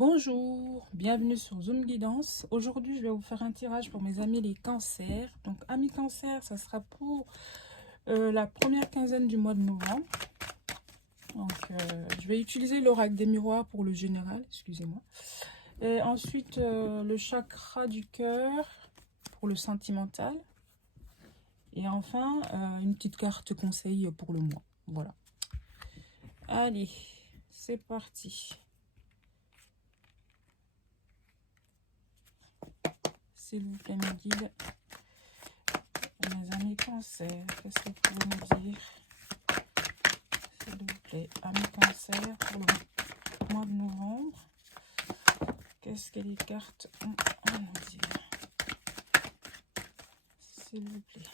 Bonjour, bienvenue sur Zoom Guidance. Aujourd'hui, je vais vous faire un tirage pour mes amis les cancers. Donc, amis cancers, ça sera pour la première quinzaine du mois de novembre. Donc, je vais utiliser l'oracle des miroirs pour le général, excusez-moi. Et ensuite, le chakra du cœur pour le sentimental. Et enfin, une petite carte conseil pour le mois. Voilà. Allez, c'est parti. S'il vous plaît, mes guides. Mes amis cancer, qu'est-ce que vous pouvez me dire, s'il vous plaît, amis cancer, pour le mois de novembre? Qu'est-ce que les cartes ont à nous dire, s'il vous plaît?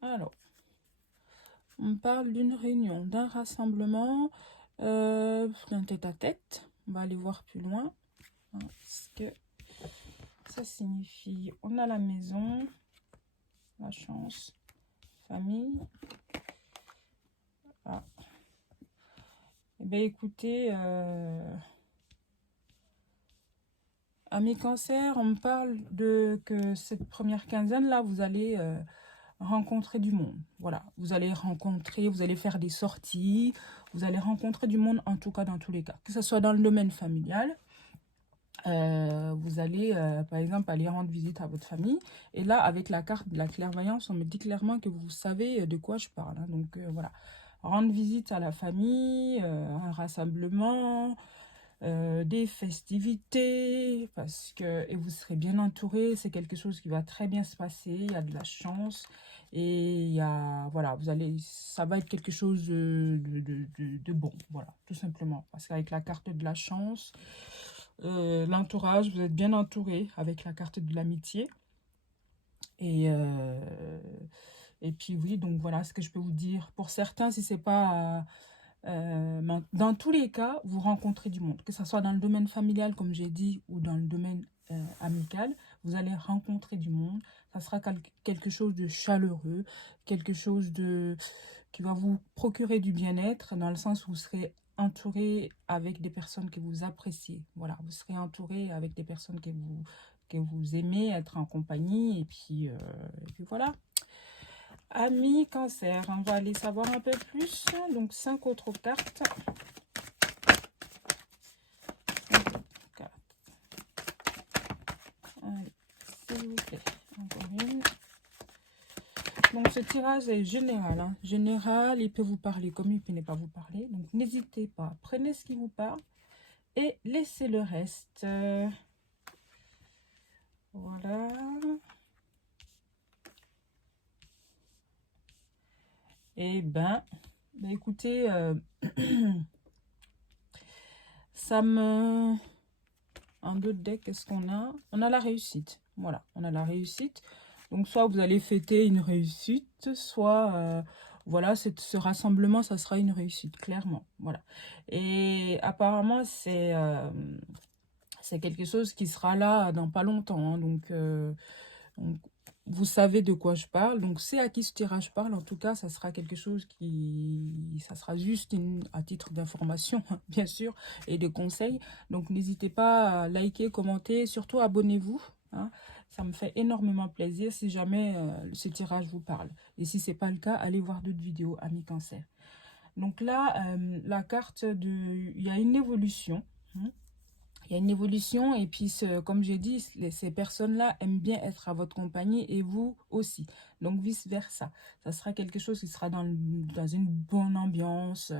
Alors, on parle d'une réunion, d'un rassemblement, d'un tête-à-tête. On va aller voir plus loin. Ce que ça signifie. On a la maison, la chance, famille. Ah. Eh bien, écoutez, amis cancer, on me parle de que cette première quinzaine-là, vous allez rencontrer du monde. Voilà, vous allez rencontrer, vous allez faire des sorties, vous allez rencontrer du monde, en tout cas dans tous les cas. Que ce soit dans le domaine familial, vous allez, par exemple, aller rendre visite à votre famille. Et là, avec la carte de la clairvoyance, on me dit clairement que vous savez de quoi je parle. Hein. Donc, voilà. Rendre visite à la famille, un rassemblement, des festivités, parce que et vous serez bien entouré, c'est quelque chose qui va très bien se passer, il y a de la chance, et il y a, voilà, vous allez, ça va être quelque chose de bon, voilà, tout simplement, parce qu'avec la carte de la chance, l'entourage, vous êtes bien entouré avec la carte de l'amitié, et puis oui, donc voilà ce que je peux vous dire. Pour certains, si c'est pas dans tous les cas, vous rencontrez du monde, que ce soit dans le domaine familial, comme j'ai dit, ou dans le domaine amical, vous allez rencontrer du monde. Ça sera quelque chose de chaleureux, quelque chose qui va vous procurer du bien-être, dans le sens où vous serez entouré avec des personnes que vous appréciez. Voilà, vous serez entouré avec des personnes que vous aimez, être en compagnie, et puis voilà. Amis cancer, on va aller savoir un peu plus. Donc 5 autres cartes. 5 autres cartes. Allez, s'il vous plaît, encore une. Donc ce tirage est général. Hein. Général, il peut vous parler comme il peut ne pas vous parler. Donc n'hésitez pas, prenez ce qui vous parle et laissez le reste. Voilà. Et écoutez, ça me... En deux decks, qu'est-ce qu'on a? On a la réussite. Voilà, on a la réussite. Donc, soit vous allez fêter une réussite, soit, voilà, ce rassemblement, ça sera une réussite, clairement. Voilà. Et apparemment, c'est quelque chose qui sera là dans pas longtemps. Hein, donc, vous savez de quoi je parle. Donc, c'est à qui ce tirage parle. En tout cas, ça sera quelque chose ça sera juste à titre d'information, hein, bien sûr, et de conseil. Donc, n'hésitez pas à liker, commenter, surtout abonnez-vous. Hein. Ça me fait énormément plaisir si jamais ce tirage vous parle. Et si ce n'est pas le cas, allez voir d'autres vidéos, amis cancer. Donc là, la carte il y a une évolution. Hein. Il y a une évolution et puis, comme j'ai dit, ces personnes-là aiment bien être à votre compagnie et vous aussi. Donc, vice-versa. Ça sera quelque chose qui sera dans une bonne ambiance,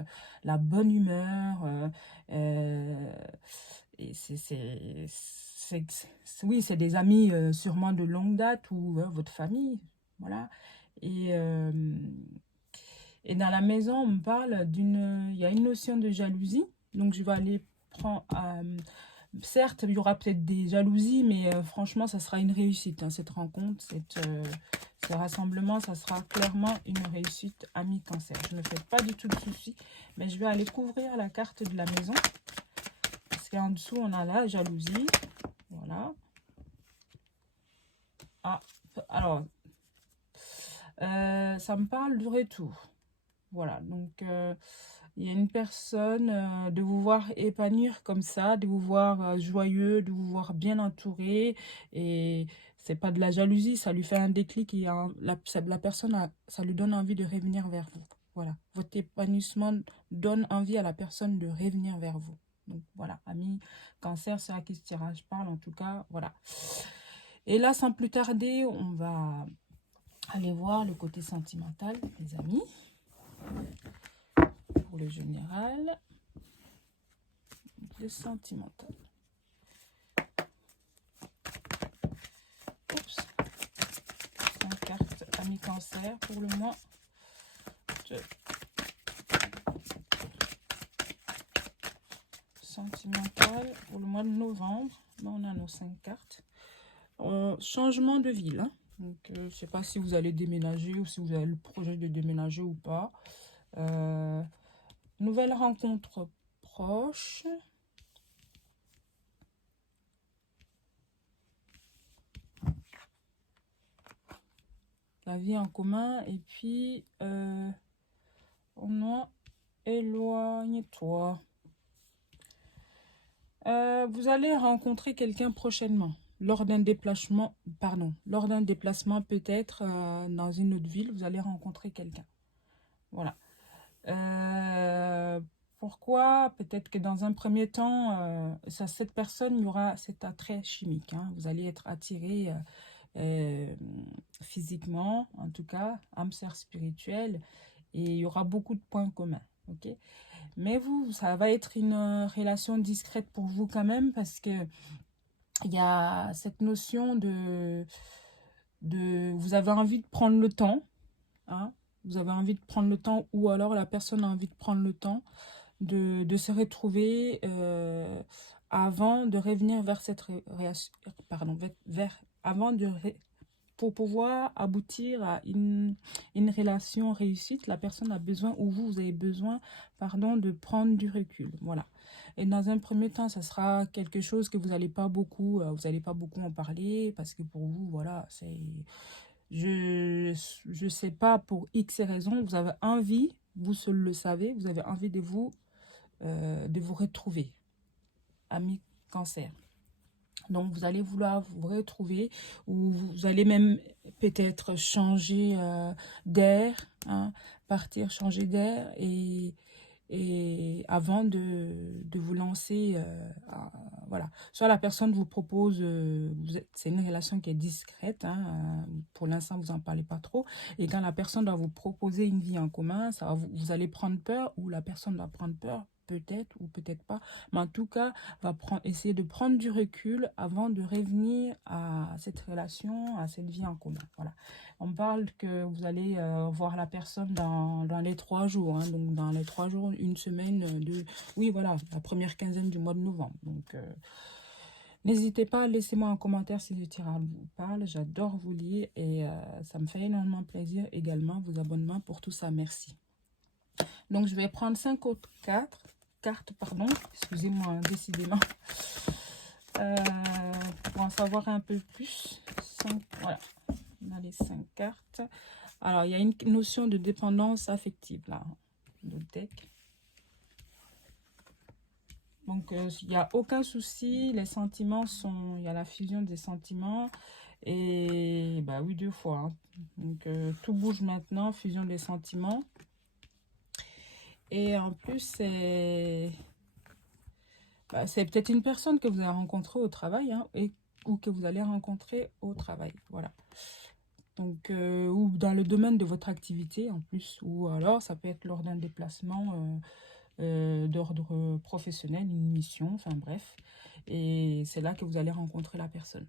la bonne humeur. Et oui, c'est des amis sûrement de longue date ou votre famille. Voilà. Et, et dans la maison, on me parle il y a une notion de jalousie. Donc, je vais aller prendre... certes, il y aura peut-être des jalousies, mais franchement, ça sera une réussite. Hein, cette rencontre, ce rassemblement, ça sera clairement une réussite, amis cancer. Je ne me fais pas du tout de soucis, mais je vais aller couvrir la carte de la maison. Parce qu'en dessous, on a la jalousie. Voilà. Ah, alors, ça me parle du retour. Voilà, donc il y a une personne, de vous voir épanouir comme ça, de vous voir joyeux, de vous voir bien entouré. Et c'est pas de la jalousie, ça lui fait un déclic et la personne, ça lui donne envie de revenir vers vous. Voilà, votre épanouissement donne envie à la personne de revenir vers vous. Donc voilà, amis cancer, c'est à qui ce tirage parle en tout cas, voilà. Et là, sans plus tarder, on va aller voir le côté sentimental, les amis. Pour le général, le sentimental. Oups. 5 cartes amis cancer pour le mois de sentimental pour le mois de novembre. Là, on a nos 5 cartes. Changement de ville. Hein. Donc, je ne sais pas si vous allez déménager ou si vous avez le projet de déménager ou pas. Nouvelle rencontre proche. La vie en commun. Et puis, on a éloigne-toi. Vous allez rencontrer quelqu'un prochainement. Lors d'un déplacement, peut-être dans une autre ville, vous allez rencontrer quelqu'un. Voilà. Pourquoi? Peut-être que dans un premier temps, cette personne, il y aura cet attrait chimique. Hein. Vous allez être attiré physiquement, en tout cas, âme sœur spirituelle, et il y aura beaucoup de points communs. Ok? Mais vous, ça va être une relation discrète pour vous quand même, parce que il y a cette notion vous avez envie de prendre le temps, hein, vous avez envie de prendre le temps, ou alors la personne a envie de prendre le temps de se retrouver avant de revenir vers cette avant de pour pouvoir aboutir à une relation réussite. La personne a besoin, ou vous avez besoin, pardon, de prendre du recul. Voilà. Et dans un premier temps, ça sera quelque chose que vous n'allez pas beaucoup, en parler, parce que pour vous, voilà, c'est, je sais pas, pour X raisons, vous avez envie, vous seul le savez, vous avez envie de vous retrouver, ami cancer. Donc, vous allez vouloir vous retrouver, ou vous allez même peut-être changer d'air, hein, partir, changer d'air, et avant de vous lancer, voilà. Soit la personne vous propose, c'est une relation qui est discrète, hein, pour l'instant, vous n'en parlez pas trop, et quand la personne doit vous proposer une vie en commun, vous allez prendre peur, ou la personne va prendre peur, peut-être ou peut-être pas, mais en tout cas, essayer de prendre du recul avant de revenir à cette relation, à cette vie en commun. Voilà. On parle que vous allez voir la personne dans les 3 jours, hein, donc dans les 3 jours, une semaine oui, voilà, la première quinzaine du mois de novembre. Donc, n'hésitez pas, laissez-moi un commentaire si le tirage vous parle. J'adore vous lire et ça me fait énormément plaisir également, vos abonnements pour tout ça. Merci. Donc, je vais prendre 5 autres cartes, pardon, excusez-moi, décidément, pour en savoir un peu plus. Voilà, on a les 5 cartes. Alors, il y a une notion de dépendance affective, là, le deck. Donc, il n'y a aucun souci, les sentiments il y a la fusion des sentiments, et, bah oui, 2 fois. Hein. Donc, tout bouge maintenant, fusion des sentiments. Et en plus, c'est peut-être une personne que vous avez rencontrée au travail, hein, ou que vous allez rencontrer au travail, voilà. Donc, ou dans le domaine de votre activité en plus, ou alors ça peut être lors d'un déplacement d'ordre professionnel, une mission, enfin bref. Et c'est là que vous allez rencontrer la personne.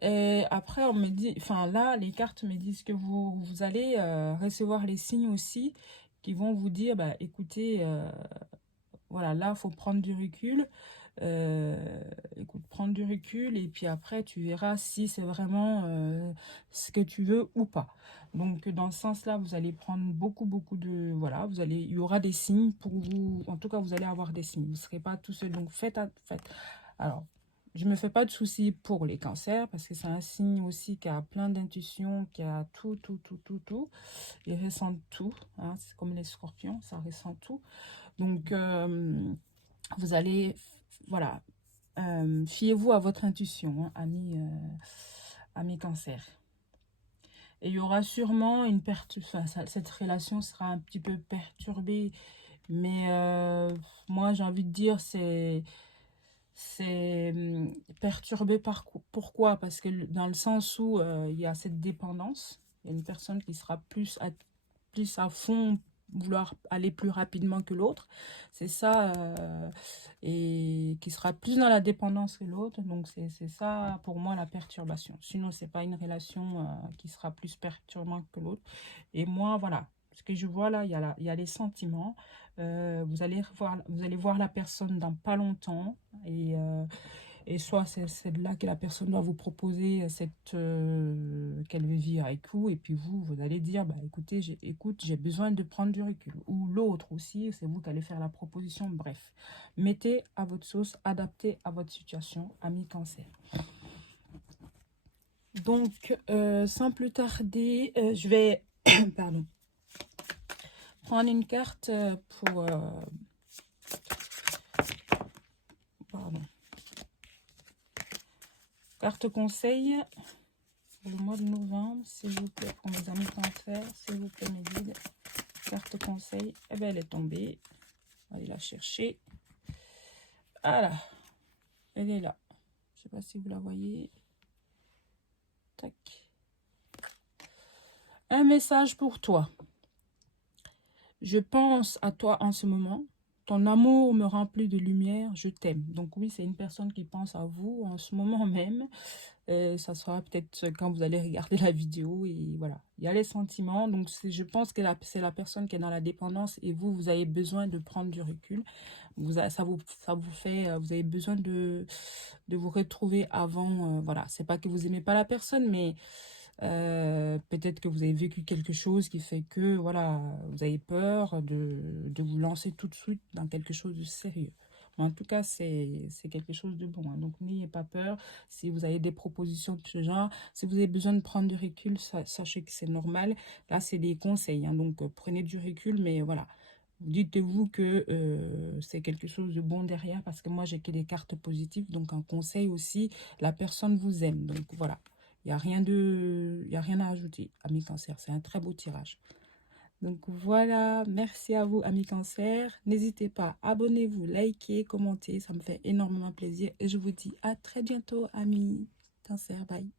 Et après, on me dit, enfin là, les cartes me disent que vous allez recevoir les signes aussi qui vont vous dire, bah écoutez, voilà, là, il faut prendre du recul. Écoute, prendre du recul, et puis après, tu verras si c'est vraiment ce que tu veux ou pas. Donc, dans ce sens-là, vous allez prendre beaucoup de... Voilà, il y aura des signes pour vous. En tout cas, vous allez avoir des signes. Vous ne serez pas tout seul. Donc, faites. Alors, je me fais pas de soucis pour les cancers parce que c'est un signe aussi qui a plein d'intuitions, qui a tout. Ils ressentent tout, hein, c'est comme les scorpions, ça ressent tout. Donc, vous allez, voilà, fiez-vous à votre intuition, hein, amis cancer. Et il y aura sûrement une cette relation sera un petit peu perturbée, mais moi j'ai envie de dire c'est perturbé pourquoi? Parce que dans le sens où il y a cette dépendance, il y a une personne qui sera plus à fond, vouloir aller plus rapidement que l'autre, c'est ça, et qui sera plus dans la dépendance que l'autre, donc c'est ça pour moi la perturbation. Sinon, c'est pas une relation qui sera plus perturbante que l'autre. Et moi, voilà, ce que je vois là, il y a les sentiments. Vous allez voir la personne dans pas longtemps, et soit c'est de là que la personne doit vous proposer qu'elle veut vivre avec vous, et puis vous allez dire, bah écoutez, j'ai besoin de prendre du recul. Ou l'autre aussi, c'est vous qui allez faire la proposition. Bref, mettez à votre sauce, adaptez à votre situation, ami cancer. Donc, sans plus tarder, je vais pardon, prendre une carte pour... pardon. Carte conseil pour le mois de novembre, s'il vous plaît, pour mes amis cancer, s'il vous plaît, mes guides. Carte conseil, eh bien, elle est tombée. On va aller la chercher. Voilà, elle est là. Je ne sais pas si vous la voyez. Tac. Un message pour toi. Je pense à toi en ce moment. Ton amour me remplit de lumière. Je t'aime. Donc oui, c'est une personne qui pense à vous en ce moment même. Ça sera peut-être quand vous allez regarder la vidéo, et voilà, il y a les sentiments. Donc je pense que c'est la personne qui est dans la dépendance, et vous avez besoin de prendre du recul. Ça vous fait, vous avez besoin de vous retrouver avant. Voilà, c'est pas que vous aimez pas la personne, mais peut-être que vous avez vécu quelque chose qui fait que voilà, vous avez peur de vous lancer tout de suite dans quelque chose de sérieux. En tout cas, c'est quelque chose de bon, hein. Donc, n'ayez pas peur. Si vous avez des propositions de ce genre, si vous avez besoin de prendre du recul, sachez que c'est normal. Là, c'est des conseils, hein. Donc, prenez du recul, mais voilà. Dites-vous que c'est quelque chose de bon derrière, parce que moi, j'ai que des cartes positives. Donc, un conseil aussi, la personne vous aime. Donc, voilà. Il n'y a rien à ajouter, amis cancer. C'est un très beau tirage. Donc voilà, merci à vous, amis cancer. N'hésitez pas, abonnez-vous, likez, commentez, ça me fait énormément plaisir. Et je vous dis à très bientôt, amis cancer. Bye.